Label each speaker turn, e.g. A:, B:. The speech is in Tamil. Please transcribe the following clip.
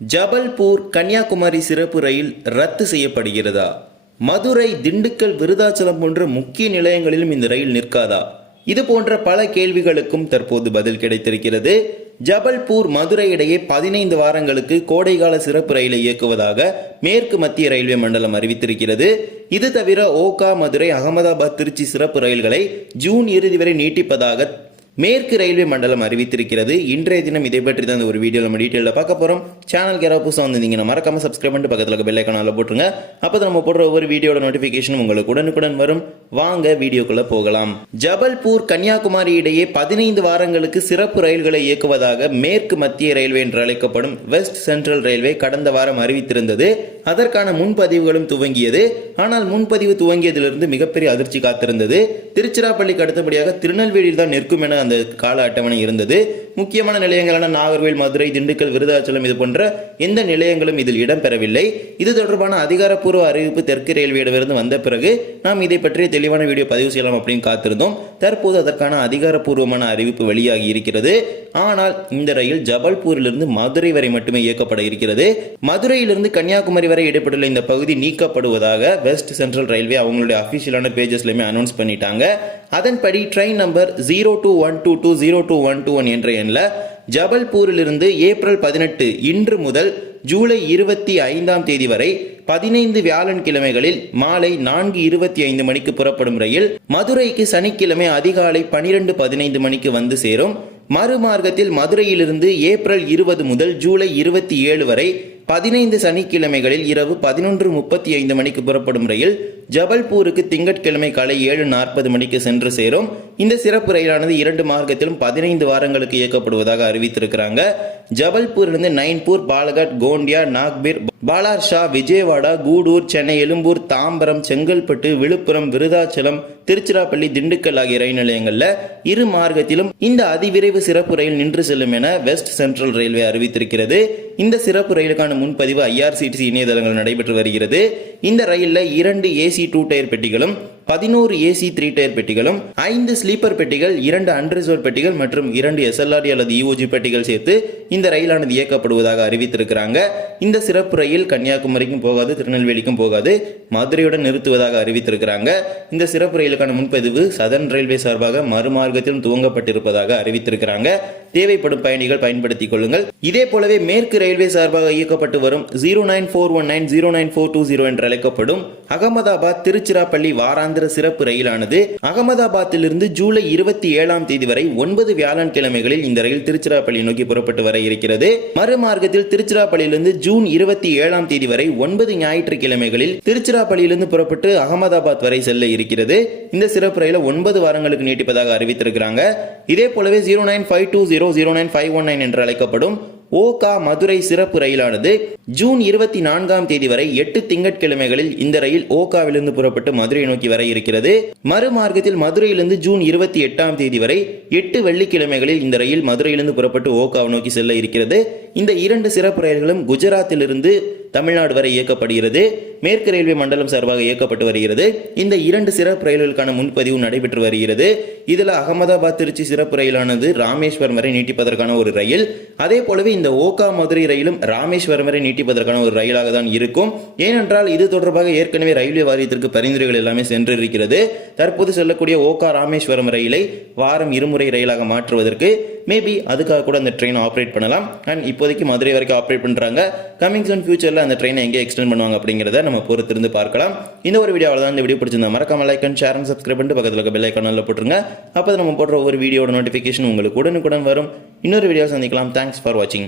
A: ஜபல்பூர் கன்னியாகுமரி சிறப்பு ரயில் ரத்து செய்யப்படுகிறதா? மதுரை திண்டுக்கல் விருதாச்சலம் போன்ற முக்கிய நிலையங்களிலும் இந்த ரயில் நிற்காதா? இது போன்ற பல கேள்விகளுக்கும் தற்போது பதில் கிடைத்திருக்கிறது. ஜபல்பூர் மதுரை இடையே பதினைந்து வாரங்களுக்கு கோடைகால சிறப்பு ரயிலை இயக்குவதாக மேற்கு மத்திய ரயில்வே மண்டலம் அறிவித்திருக்கிறது. இது தவிர ஓகா மதுரை அகமதாபாத் திருச்சி சிறப்பு ரயில்களை ஜூன் இறுதி வரை நீட்டிப்பதாக மேற்கு ரயில்வே மண்டலம் அறிவித்திருக்கிறது. இன்றைய தினம் இதை பற்றி தான் ஒரு வீடியோ நம்ம டீட்டெயிலில் பார்க்க போகிறோம் சேனல் யாராவது புதுசாக வந்திருந்தீங்கன்னா மறக்காம சப்ஸ்கிரைப் பண்ணிட்டு பக்கத்தில் இருக்க பெல் போட்டுருங்க. அப்போ நம்ம போடுற ஒவ்வொரு வீடியோட நோட்டிஃபிகேஷன் உங்களுக்கு உடனுக்குடன் வரும். வாங்க வீடியோக்குள்ள போகலாம். ஜபல்பூர் கன்னியாகுமரி இடையே பதினைந்து வாரங்களுக்கு சிறப்பு ரயில்களை இயக்குவதாக மேற்கு மத்திய ரயில்வே என்று அழைக்கப்படும் வெஸ்ட் சென்ட்ரல் ரயில்வே கடந்த வாரம் அறிவித்திருந்தது. அதற்கான முன்பதிவுகளும் துவங்கியது. ஆனால் முன்பதிவு துவங்கியதிலிருந்து மிகப்பெரிய அதிர்ச்சி காத்திருந்தது. திருச்சிராப்பள்ளிக்கு அடுத்தபடியாக திருநெல்வேலியில் தான் நிற்கும் என அந்த கால அட்டவணை இருந்தது. முக்கியமான நிலையங்களான நாகர்கோவில் மதுரை திண்டுக்கல் விருதாச்சலம் இது போன்ற எந்த நிலையங்களும் இதில் இடம்பெறவில்லை. இது தொடர்பான அதிகாரப்பூர்வ அறிவிப்பு தெற்கு ரயில்வேயிடமிருந்து வந்த பிறகு நாம் இதை பற்றி தெளிவான வீடியோ பதிவு செய்யலாம் அப்படின்னு காத்திருந்தோம். தற்போது அதற்கான அதிகாரப்பூர்வமான அறிவிப்பு வெளியாகி இருக்கிறது. ஆனால் இந்த ரயில் ஜபல்பூரிலிருந்து மதுரை வரை மட்டுமே இயக்கப்பட இருக்கிறது. மதுரையிலிருந்து கன்னியாகுமரி வரை இடைப்பட்டுள்ள இந்த பகுதி நீக்கப்படுவதாக வெஸ்ட் சென்ட்ரல் ரயில்வே அவங்களுடைய அபிஷியலான பேஜஸ்லையுமே அனௌன்ஸ் பண்ணிட்டாங்க. அதன்படி train number zero two one two two zero two one two one என்ற எண்ணில் ஜபல்பூரிலிருந்து ஏப்ரல் பதினெட்டு இன்று முதல் ஜூலை இருபத்தி ஐந்தாம் தேதி வரை பதினைந்து வியாழன் கிழமைகளில் மாலை நான்கு இருபத்தி ஐந்து மணிக்கு புறப்படும் ரயில் மதுரைக்கு சனிக்கிழமை அதிகாலை பனிரெண்டு பதினைந்து மணிக்கு வந்து சேரும். மறுமார்க்கத்தில் மதுரையிலிருந்து ஏப்ரல் இருபது முதல் ஜூலை இருபத்தி ஏழு வரை பதினைந்து சனிக்கிழமைகளில் இரவு பதினொன்று முப்பத்தி ஐந்து மணிக்கு புறப்படும் ரயில் ஜபல்பூருக்கு திங்கட்கிழமை காலை ஏழு நாற்பது மணிக்கு சென்று சேரும். இந்த சிறப்பு ரயிலானது இரண்டு மார்க்கத்திலும் பதினைந்து வாரங்களுக்கு இயக்கப்படுவதாக அறிவித்திருக்கிறாங்க. ஜபல்பூரிலிருந்து நைன்பூர் பாலகட் கோண்டியா நாக்பீர் பாலார்ஷா விஜயவாடா கூடூர் சென்னை எழும்பூர் தாம்பரம் செங்கல்பட்டு விழுப்புரம் விருதாச்சலம் திருச்சிராப்பள்ளி திண்டுக்கல் ஆகிய ரயில் நிலையங்களில் இரு மார்க்கத்திலும் இந்த அதிவிரைவு சிறப்பு ரயில் நின்று செல்லும் என வெஸ்ட் சென்ட்ரல் ரயில்வே அறிவித்திருக்கிறது. இந்த சிறப்பு ரயிலுக்கான முன்பதிவு ஐஆர்சிடிசி இணையதளங்கள் நடைபெற்று வருகிறது. இந்த ரயிலில் இரண்டு ஏசி டூ டயர் பெட்டிகளும் பதினோரு ஏசி த்ரீ டயர் பெட்டிகளும் ஐந்து ஸ்லீப்பர் பெட்டிகள் இரண்டு அன்ரிசர்வ் பெட்டிகள் மற்றும் இரண்டு எஸ்எல்ஆர்டி அல்லது இஓஜி பெட்டிகள் சேர்த்து இந்த ரயிலானது இயக்கப்படுவதாக அறிவித்திருக்கிறாங்க. இந்த சிறப்பு ரயில் கன்னியாகுமரிக்கும் போகாது திருநெல்வேலிக்கும் போகாது மதுரையுடன் நிறுத்துவதாக அறிவித்திருக்கிறாங்க. இந்த சிறப்பு ரயிலுக்கான முன்பதிவு சதர்ன் ரயில்வே சார்பாக மறுமார்க்கத்திலும் துவங்கப்பட்டிருப்பதாக அறிவித்திருக்கிறாங்க. தேவைப்படும் பயணிகள் பயன்படுத்திக் கொள்ளுங்கள். இதே போலவே மேற்கு ரயில்வே சார்பாக இயக்கப்பட்டு வரும் zero nine four one nine zero nine four two zero என்று அழைக்கப்படும் அகமதாபாத் திருச்சிராப்பள்ளி வாராந்திர சிறப்பு ரயிலானது அகமதாபாத்திலிருந்து ஜூலை இருபத்தி ஏழாம் தேதி வரை ஒன்பது வியாழன் கிழமைகளில் இந்த ரயில் திருச்சிராப்பள்ளி நோக்கி புறப்பட்டு வர இருக்கிறது. மறுமார்க்கத்தில் திருச்சிராப்பள்ளியிலிருந்து ஜூன் இருபத்தி ஏழாம் தேதி வரை ஒன்பது ஞாயிற்றுக்கிழமைகளில் திருச்சிராப்பள்ளியிலிருந்து புறப்பட்டு அகமதாபாத் வரை செல்ல இருக்கிறது. இந்த சிறப்பு ரயில ஒன்பது வாரங்களுக்கு நீட்டிப்பதாக அறிவித்திருக்கிறாங்க. இதே போலவே zero nine five two zero zero nine five one nine என்று அழைக்கப்படும் ஓகா மதுரை சிறப்பு ரயிலானது ஜூன் இருபத்தி நான்காம் தேதி வரை எட்டு திங்கட்கிழமைகளில் இந்த ரயில் ஓகாவிலிருந்து புறப்பட்டு மதுரை நோக்கி வர இருக்கிறது. மறுமார்க்கத்தில் மதுரையிலிருந்து ஜூன் இருபத்தி எட்டாம் தேதி வரை எட்டு வெள்ளிக்கிழமைகளில் இந்த ரயில் மதுரையிலிருந்து புறப்பட்டு ஓகாவை நோக்கி செல்ல இருக்கிறது. இந்த இரண்டு சிறப்பு ரயில்களும் குஜராத்திலிருந்து தமிழ்நாடு வரை இயக்கப்படுகிறது. மேற்கு ரயில்வே மண்டலம் சார்பாக இயக்கப்பட்டு வருகிறது. இந்த இரண்டு சிறப்பு ரயில்களுக்கான முன்பதிவு நடைபெற்று வருகிறது. இதில் அகமதாபாத் திருச்சி சிறப்பு ரயிலானது ராமேஸ்வரம் வரை நீட்டிப்பதற்கான ஒரு ரயில். அதே போலவே இந்த ஓகா மதுரை ரயிலும் ராமேஸ்வரம் வரை நீட்டிப்பதற்கான ஒரு ரயிலாக தான் இருக்கும். ஏனென்றால் இது தொடர்பாக ஏற்கனவே ரயில்வே வாரியத்திற்கு பரிந்துரைகள் எல்லாமே சென்றிருக்கிறது. தற்போது செல்லக்கூடிய ஓகா ராமேஸ்வரம் ரயிலை வாரம் இருமுறை ரயிலாக மாற்றுவதற்கு மேபி அதுக்காக கூட அந்த ட்ரெயின் ஆப்ரேட் பண்ணலாம். அண்ட் இப்போதைக்கு மதுரை வரைக்கும் ஆப்ரேட் பண்ணுறாங்க கமிங் சூன் ஃபியூச்சரில் அந்த ட்ரெயினை எங்கே எக்ஸ்டெண்ட் பண்ணுவாங்க அப்படிங்கிறத நம்ம பொறுத்திருந்து பார்க்கலாம். இந்த ஒரு வீடியோ தான் இந்த வீடியோ பிடிச்சிருந்தா மறக்காம like and share and subscribe பண்ணிட்டு பக்கத்தில் இருக்க பெல் ஐக்கானில் போட்டுருங்க. அப்போ நம்ம போடுற ஒவ்வொரு வீடியோட நோட்டிஃபிகேஷன் உங்களுக்கு உடனுக்குடன் வரும். இன்னொரு வீடியோ சந்திக்கலாம். தேங்க்ஸ் ஃபார் வாட்சிங்